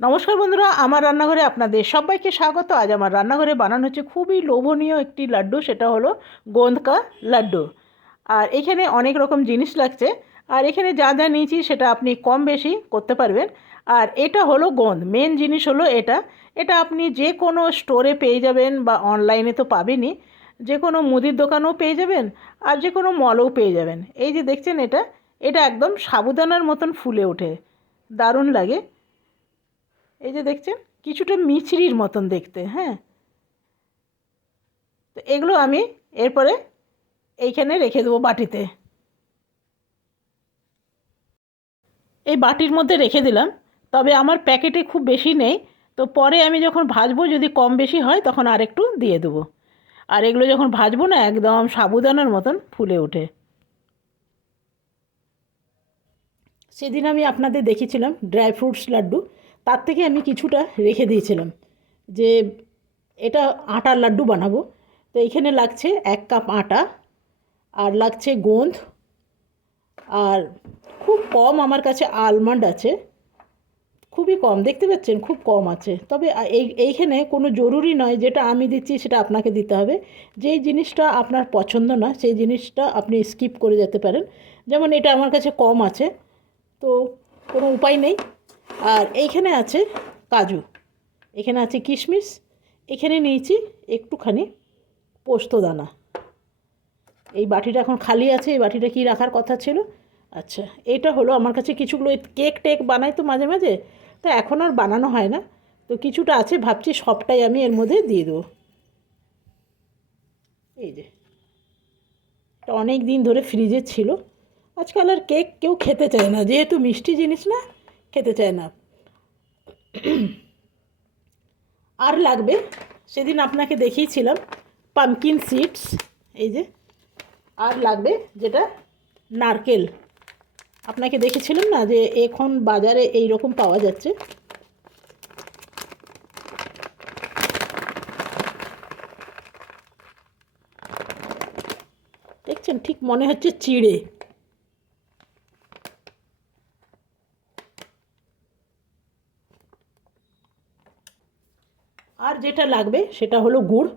নমস্কার বন্ধুরা, আমার রান্নাঘরে আপনাদের সবাইকে স্বাগত। আজ আমার রান্নাঘরে বানানো হচ্ছে খুবই লোভনীয় একটি লাড্ডু, সেটা হলো গোন্দকা লাড্ডু। আর এখানে অনেক রকম জিনিস লাগছে। আর এখানে যা যা নিয়েছি, সেটা আপনি কম বেশি করতে পারবেন। আর এটা হলো গোঁদ মেন জিনিস হলো এটা। এটা আপনি যে কোনো স্টোরে পেয়ে যাবেন বা অনলাইনে তো পাবেনই। যে কোনো মুদির দোকানেও পেয়ে যাবেন আর যে কোনো মলেও পেয়ে যাবেন। এই যে দেখছেন এটা এটা একদম সাবুদানার মতন ফুলে ওঠে। দারুণ লাগে। এই যে দেখছেন, কিছুটা মিছরির মতন দেখতে হ্যাঁ? তো এগুলো আমি এরপরে এইখানে রেখে দেবো বাটিতে। এই বাটির মধ্যে রেখে দিলাম, তবে আমার প্যাকেটে খুব বেশি নেই, তো পরে আমি যখন ভাজবো, যদি কম বেশি হয়, তখন আরেকটু দিয়ে দেবো। আর এগুলো যখন ভাজবো না, একদম সাবুদানার মতন ফুলে ওঠে। সেদিন আমি আপনাদের দেখিয়েছিলাম ড্রাই ফ্রুটস লাড্ডু। তার থেকে আমি কিছুটা রেখে দিয়েছিলাম যে এটা আটার লাড্ডু বানাবো। তো এইখানে লাগছে এক কাপ আটা আর লাগছে গোঁদ আর খুব কম আমার কাছে আলমন্ড আছে। খুবই কম, দেখতে পাচ্ছেন খুব কম আছে। তবে এই, এইখানে কোনো জরুরি নয়, যেটা আমি দিচ্ছি সেটা আপনাকে দিতে হবে। যেই জিনিসটা আপনার পছন্দ না, সেই জিনিসটা আপনি স্কিপ করে যেতে পারেন। যেমন এটা আমার কাছে কম আছে, তো কোনো উপায় নেই। আর এইখানে আছে কাজু, এখানে আছে কিশমিশ, এখানে নিয়েছি একটুখানি পোস্ত দানা। এই বাটিটা এখন খালি আছে, এই বাটিটা কি রাখার কথা ছিল? আচ্ছা এটা হলো আমার কাছে কিছুগুলো কেক টেক বানাই তো মাঝে মাঝে, তো এখন আর বানানো হয় না। তো কিছুটা আছে, ভাবছি সবটাই আমি এর মধ্যে দিয়ে দেবো। এই যে, এটা অনেক দিন ধরে ফ্রিজে ছিল। আজকাল আর কেক কেউ খেতে চায় না, যেহেতু মিষ্টি জিনিস না খেতে চায় না। আর লাগবে? সেদিন আপনাকে দেখিয়েছিলাম পামকিন সিডস এই যে। আর লাগবে যেটা? নারকেল। আপনাকে দেখেছিলাম না যে এখন বাজারে এই রকম পাওয়া যাচ্ছে? দেখছেন, ঠিক মনে হচ্ছে চিড়ে আর যেটা লাগবে সেটা হলো গুড়।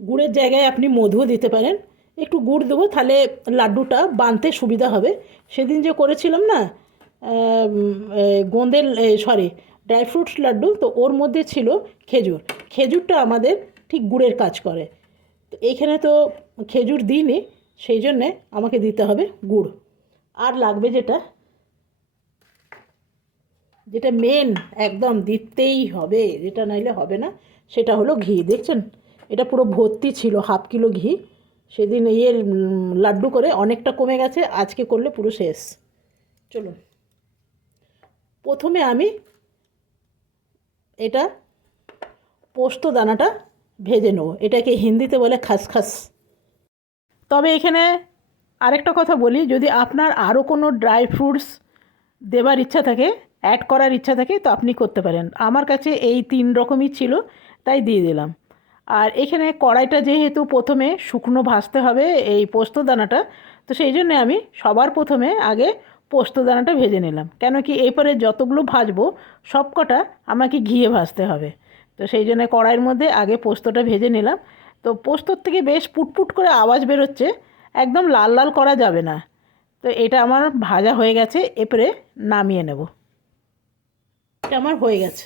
গুড়ের জায়গায় আপনি মধুও দিতে পারেন। একটু গুড় দেবো, তাহলে লাড্ডুটা বানতে সুবিধা হবে। সেদিন যে করেছিলাম না গোঁদের সরি ড্রাই ফ্রুটস লাড্ডু, তো ওর মধ্যে ছিল খেজুর। খেজুরটা আমাদের ঠিক গুড়ের কাজ করে। তো এইখানে তো খেজুর দিইনি, সেই জন্যে আমাকে দিতে হবে গুড়। আর লাগবে যেটা যেটা মেন একদম দিতেই হবে, যেটা নাইলে হবে না, সেটা হলো ঘি। দেখছেন? এটা পুরো ভর্তি ছিল, হাফ কিলো ঘি। সেদিন ইয়ে লাড্ডু করে অনেকটা কমে গেছে, আজকে করলে পুরো শেষ। চলুন। প্রথমে আমি এটা পোস্ত দানাটা ভেজে নেব। এটাকে হিন্দিতে বলে খাসখাস। তবে এখানে আরেকটা কথা বলি, যদি আপনার আরও কোনো ড্রাই ফ্রুটস দেবার ইচ্ছা থাকে অ্যাড করার ইচ্ছা থাকে তো আপনি করতে পারেন। আমার কাছে এই তিন রকমই ছিল, তাই দিয়ে দিলাম। আর এখানে কড়াইটা যেহেতু প্রথমে শুকনো ভাজতে হবে এই পোস্ত দানাটা, তো সেই জন্যে আমি সবার প্রথমে আগে পোস্ত দানাটা ভেজে নিলাম। কেন কি এরপরে যতগুলো ভাজবো সব কটা আমাকে ঘিয়ে ভাজতে হবে। তো সেই জন্য কড়াইয়ের মধ্যে আগে পোস্তটা ভেজে নিলাম। তো পোস্তর থেকে বেশ পুটপুট করে আওয়াজ বেরোচ্ছে, একদম লাল লাল করা যাবে না। তো এটা আমার ভাজা হয়ে গেছে, এরপরে নামিয়ে নেব। এটা আমার হয়ে গেছে।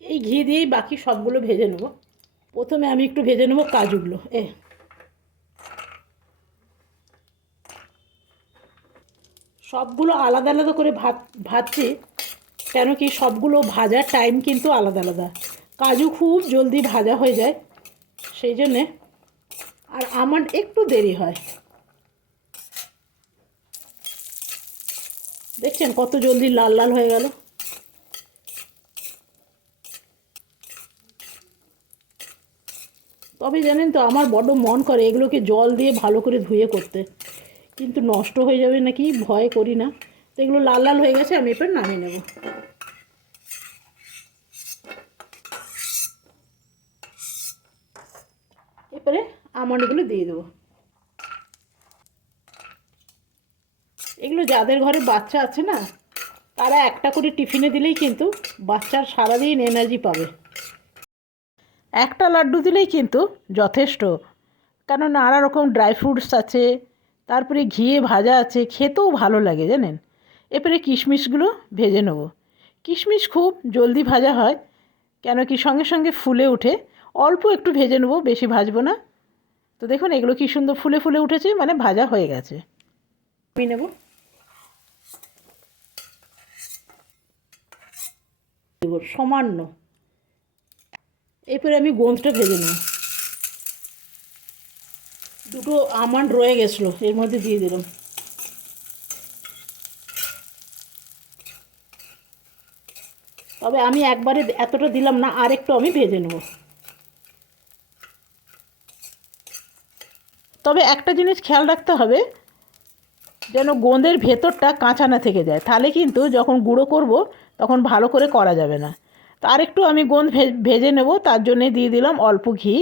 এই ঘি দিয়েই বাকি সবগুলো ভেজে নেব। প্রথমে আমি একটু ভেজে নেব কাজুগুলো, এ। সবগুলো আলাদা আলাদা করে ভাত, ভাজছি, কেন কি সবগুলো ভাজার টাইম কিন্তু আলাদা আলাদা। কাজু খুব জলদি ভাজা হয়ে যায়, সেই জন্যে। আর আমার একটু দেরি হয়। দেখছেন কত জলদি লাল লাল হয়ে গেল। তবে জানেন তো, আমার বড্ড মন করে এগুলোকে জল দিয়ে ভালো করে ধুয়ে করতে। কিন্তু নষ্ট হয়ে যাবে নাকি, ভয় করি না। তো এগুলো লাল লাল হয়ে গেছে, আমি এরপর নামিয়ে নেব। এরপরে আমন্ডগুলো দিয়ে দেবো। এগুলো যাদের ঘরে বাচ্চা আছে না, তারা একটা করে টিফিনে দিলেই কিন্তু বাচ্চার সারাদিন এনার্জি পাবে। একটা লাড্ডু দিলেই কিন্তু যথেষ্ট। কারণ নানা রকম ড্রাই ফ্রুটস আছে, তারপরে ঘিয়ে ভাজা আছে, খেতেও ভালো লাগে জানেন। এরপরে কিশমিশগুলো ভেজে নেব। কিশমিশ খুব জলদি ভাজা হয়, কেন কি সঙ্গে সঙ্গে ফুলে উঠে অল্প একটু ভেজে নেব, বেশি ভাজবো না। তো দেখুন, এগুলো কি সুন্দর ফুলে ফুলে উঠেছে মানে ভাজা হয়ে গেছে। আমি নেব। দেবো সামান্য। এরপরে আমি গোঁদটা ভেজে নেব। দুটো আমান্ড রয়ে গেছিল, এর মধ্যে দিয়ে দিলাম। তবে আমি একবারে এতটা দিলাম না আর একটু আমি ভেজে নেব। তবে একটা জিনিস খেয়াল রাখতে হবে যেন গোঁদের ভেতরটা কাঁচা না থেকে যায়। তাহলে কিন্তু যখন গুঁড়ো করব, তখন ভালো করে করা যাবে না। তো আরেকটু আমি গোঁদ ভেজে নেব, তার জন্যে দিয়ে দিলাম অল্প ঘি।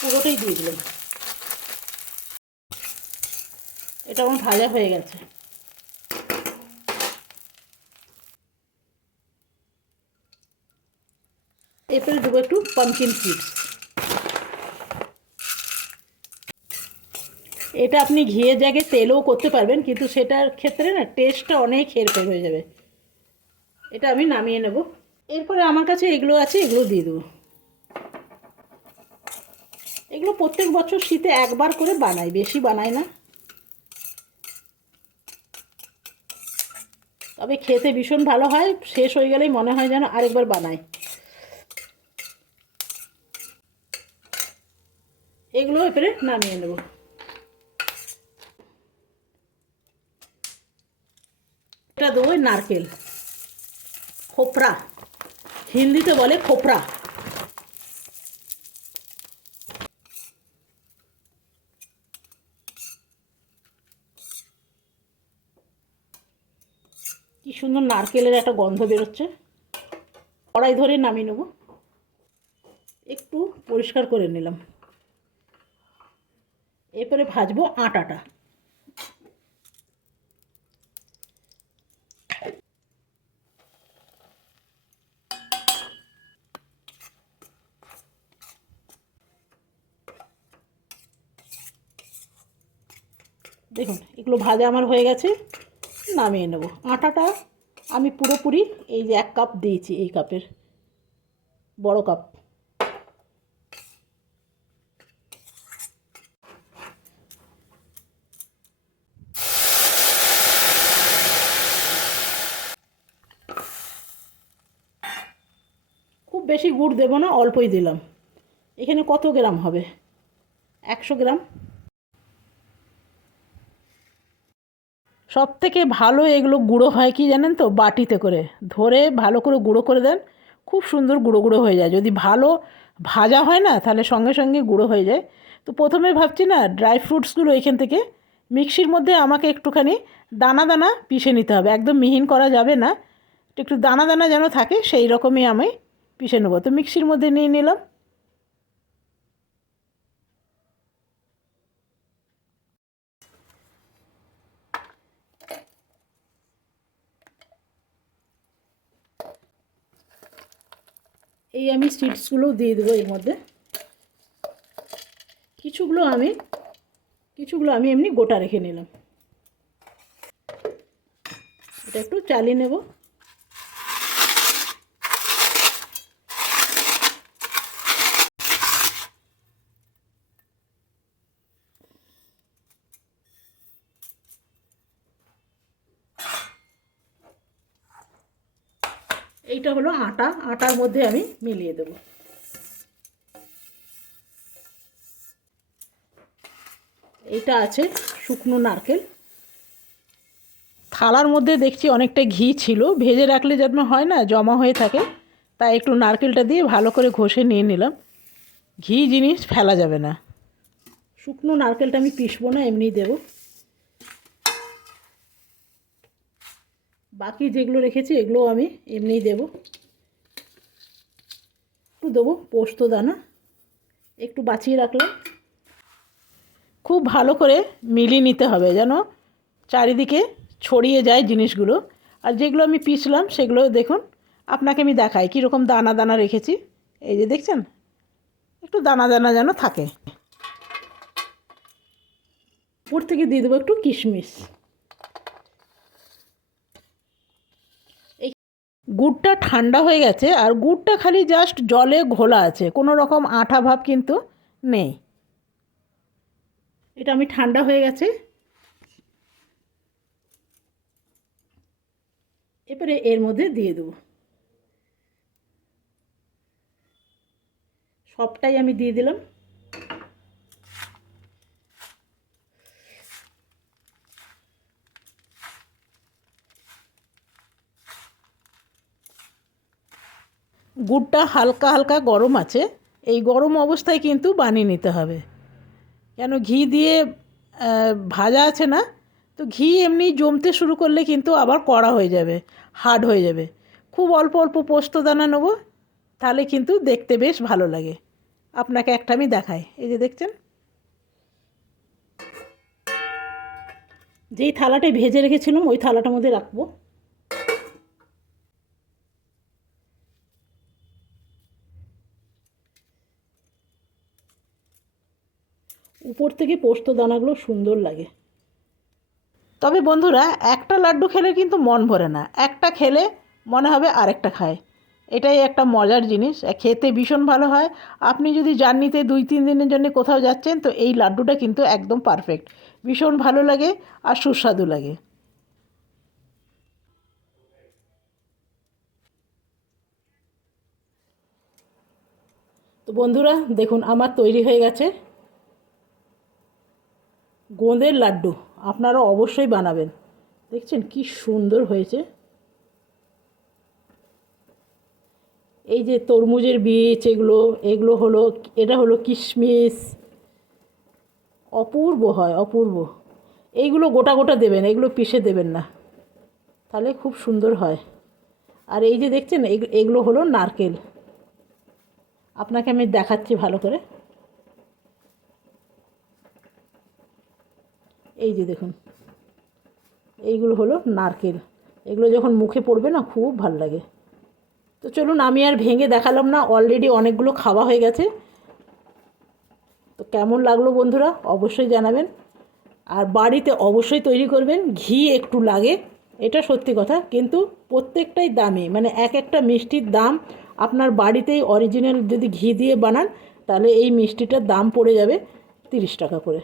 পুরোটাই দিয়ে দিলাম। এটা আমার ভাজা হয়ে গেছে। এরপরে দেবো একটু পামকিন সিডস এটা আপনি ঘিয়ে জায়গায় তেলও করতে পারবেন, কিন্তু সেটার ক্ষেত্রে না টেস্টটা অনেক হেরফের হয়ে যাবে। এটা আমি নামিয়ে নেব। এরপরে আমার কাছে এগুলো আছে, এগুলো দিয়ে দেবো। এগুলো প্রত্যেক বছর শীতে একবার করে বানাই, বেশি বানাই না। তবে খেতে ভীষণ ভালো হয়, শেষ হয়ে গেলেই মনে হয় যেন আরেকবার বানাই। এগুলো এবারে নামিয়ে নেব। এটা দেবো নারকেল। খোপরা। হিন্দিতে বলে খোপরা। কি সুন্দর নারকেলের একটা গন্ধ বেরোচ্ছে। কড়াই ধরে নামিয়ে নেব। একটু পরিষ্কার করে নিলাম। এরপরে ভাজবো আটাটা। দেখুন, এগুলো ভাজা আমার হয়ে গেছে, নামিয়ে নেব। আটাটা আমি পুরোপুরি এই যে এক কাপ দিয়েছি এই কাপের, বড় কাপ খুব বেশি গুড় দেবো না, অল্পই দিলাম। এখানে কত গ্রাম হবে? একশো গ্রাম। সব থেকে ভালো এগুলো গুঁড়ো হয় কি জানেন তো? বাটিতে করে। ধরে ভালো করে গুঁড়ো করে দেন, খুব সুন্দর গুঁড়ো গুঁড়ো হয়ে যায়। যদি ভালো ভাজা হয় না, তাহলে সঙ্গে সঙ্গে গুঁড়ো হয়ে যায়। তো প্রথমে ভাবছি না, ড্রাই ফ্রুটসগুলো এখান থেকে মিক্সির মধ্যে আমাকে একটুখানি দানা দানা পিষে নিতে হবে। একদম মিহিন করা যাবে না। একটু দানা দানা যেন থাকে, সেই রকমই আমি পিষে নেব। তো মিক্সির মধ্যে নিয়ে নিলাম। এই আমি সিডসগুলোও দিয়ে দেবো এর মধ্যে। কিছুগুলো আমি কিছুগুলো আমি এমনি গোটা রেখে নিলাম। এটা একটু চালিয়ে নেব। এইটা হলো আটা। আটার মধ্যে আমি মিলিয়ে দেব। এইটা আছে শুকনো নারকেল। থালার মধ্যে দেখছি অনেকটা ঘি ছিল। ভেজে রাখলে যেন হয় না, জমা হয়ে থাকে। তাই একটু নারকেলটা দিয়ে ভালো করে ঘষে নিয়ে নিলাম। ঘি জিনিস ফেলা যাবে না। শুকনো নারকেলটা আমি পিসবো না, এমনিই দেবো। বাকি যেগুলো রেখেছি এগুলোও আমি এমনিই দেবো। একটু দেবো পোস্ত দানা, একটু বাঁচিয়ে রাখলাম খুব ভালো করে মিলিয়ে নিতে হবে যেন চারিদিকে ছড়িয়ে যায় জিনিসগুলো। আর যেগুলো আমি পিসলাম সেগুলো দেখুন, আপনাকে আমি দেখাই কীরকম দানা দানা রেখেছি। এই যে দেখছেন, একটু দানা দানা যেন থাকে। উপর থেকে দিয়ে দেবো একটু কিশমিশ। গুড়টা ঠান্ডা হয়ে গেছে আর গুড়টা খালি জাস্ট জলে ঘোলা আছে। কোনো রকম আঠা ভাব কিন্তু নেই। এটা আমি ঠান্ডা হয়ে গেছে। এবারে এর মধ্যে দিয়ে দেবো। সবটাই আমি দিয়ে দিলাম। গুড়টা হালকা হালকা গরম আছে, এই গরম অবস্থায় কিন্তু বানিয়ে নিতে হবে। কেন ঘি দিয়ে ভাজা আছে না, তো ঘি এমনি জমতে শুরু করলে কিন্তু আবার কড়া হয়ে যাবে, হার্ড হয়ে যাবে। খুব অল্প অল্প পোস্ত দানা নেব, তাহলে কিন্তু দেখতে বেশ ভালো লাগে। আপনাকে একটা আমি দেখাই, এই যে দেখছেন? যেই থালাটায় ভেজে রেখেছিলাম, ওই থালাটার মধ্যে রাখব। উপর থেকে পোস্ত দানাগুলো সুন্দর লাগে। তবে বন্ধুরা একটা লাড্ডু খেলে কিন্তু মন ভরে না। একটা খেলে মনে হবে আরেকটা খায়। এটাই একটা মজার জিনিস। খেতে ভীষণ ভালো হয়। আপনি যদি জার্নিতে দুই তিন দিনের জন্য কোথাও যাচ্ছেন তো এই লাড্ডুটা কিন্তু একদম পারফেক্ট ভীষণ ভালো লাগে আর সুস্বাদু লাগে। তো বন্ধুরা দেখুন আমার তৈরি হয়ে গেছে। গোঁদের লাড্ডু আপনারা অবশ্যই বানাবেন। দেখছেন কি সুন্দর হয়েছে। এই যে তরমুজের বীজ, এগুলো এগুলো হলো, এটা হলো কিশমিশ। অপূর্ব হয়, অপূর্ব। এইগুলো গোটা গোটা দেবেন, এগুলো পিষে দেবেন না। তাহলে খুব সুন্দর হয়। আর এই যে দেখছেন, এগ- এগুলো হলো নারকেল। আপনাকে আমি দেখাচ্ছি ভালো করে। এই যে দেখুন, এইগুলো হলো নারকেল। এগুলো যখন মুখে পড়বে না, খুব ভালো লাগে। তো চলুন, আমি আর ভেঙে দেখালাম না অলরেডি অনেকগুলো খাওয়া হয়ে গেছে। তো কেমন লাগল বন্ধুরা, অবশ্যই জানাবেন। আর বাড়িতে অবশ্যই তৈরি করবেন, ঘি একটু লাগে, এটা সত্যি কথা। কিন্তু প্রত্যেকটাই দামি মানে এক একটা মিষ্টির দাম, আপনার বাড়িতেই অরিজিনাল যদি ঘি দিয়ে বানান, তাহলে এই মিষ্টিটার দাম পড়ে যাবে তিরিশ টাকা করে।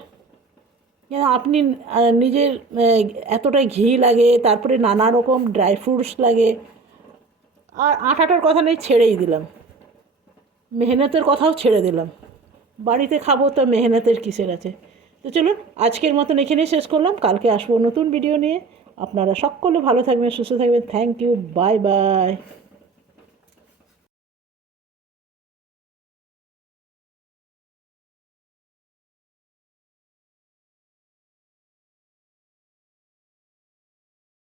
কেন আপনি নিজের এতটাই ঘি লাগে, তারপরে নানা রকম ড্রাই ফ্রুটস লাগে। আর আটাটার কথা নেই ছেড়েই দিলাম। মেহনতের কথাও ছেড়ে দিলাম। বাড়িতে খাব তো মেহনতের কিসের আছে? তো চলুন, আজকের মতন এখানেই শেষ করলাম। কালকে আসব নতুন ভিডিও নিয়ে। আপনারা সকলে ভালো থাকবেন, সুস্থ থাকবেন। Thank you bye bye